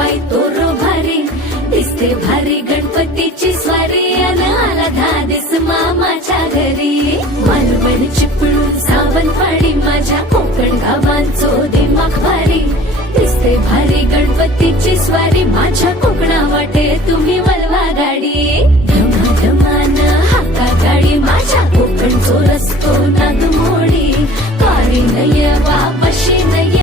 बाई तोरो भारी दिसते भारी गणपतीची स्वारी अन आला धादिस मामाच्या घरी.